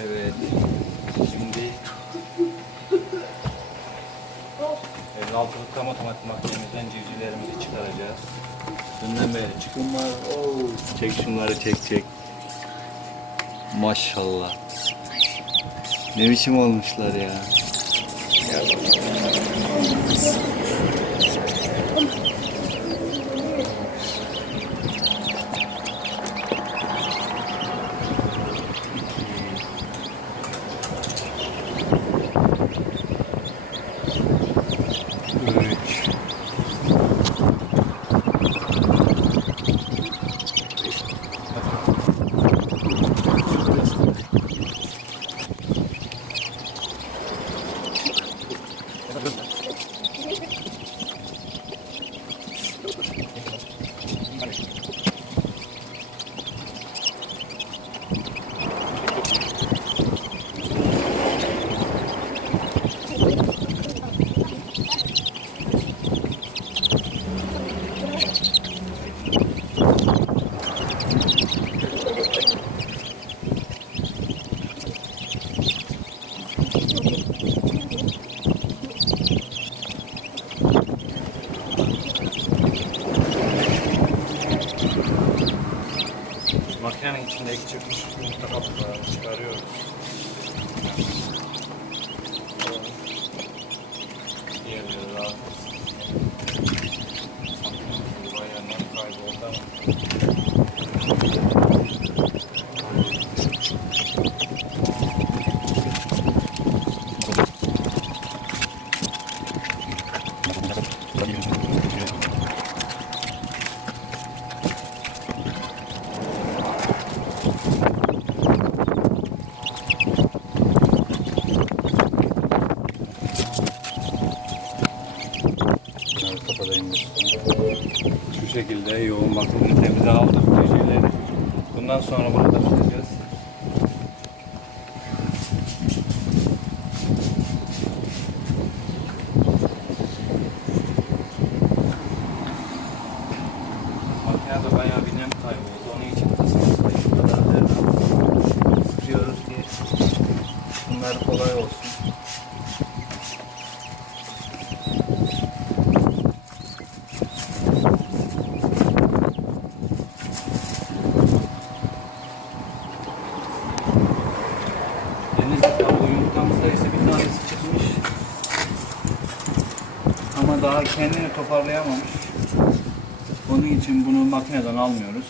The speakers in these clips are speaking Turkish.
Evet. Şimdi 56'lık tam otomatik makinemizden civcivlerimizi çıkaracağız. Dünden beri. Oo, çek şunları çek çek. Maşallah. Ne biçim olmuşlar ya. Üç. Makinenin içindeki çıkmış yumurta çıkarıyoruz. Diğerleri rahat. Bayağı nem kayboldu ama. Bunları kapatayım lütfen. Şu şekilde yoğun bakımını temize aldık cüceleri. Bundan sonra bunu da tutacağız. Makinede bayağı bir nem kayboldu. Onun için şu kadar sıkıyoruz ki bunlar kolay olsun. Tanesi çıkmış. Ama daha kendini toparlayamamış. Onun için bunu makineden almıyoruz.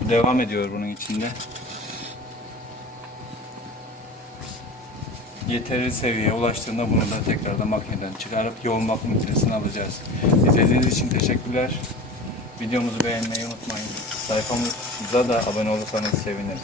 Devam ediyor bunun içinde. Yeterli seviyeye ulaştığında bunu da tekrardan makineden çıkarıp yoğun bakım ünitesine alacağız. İzlediğiniz için teşekkürler. Videomuzu beğenmeyi unutmayın. Sayfamıza da abone olursanız seviniriz.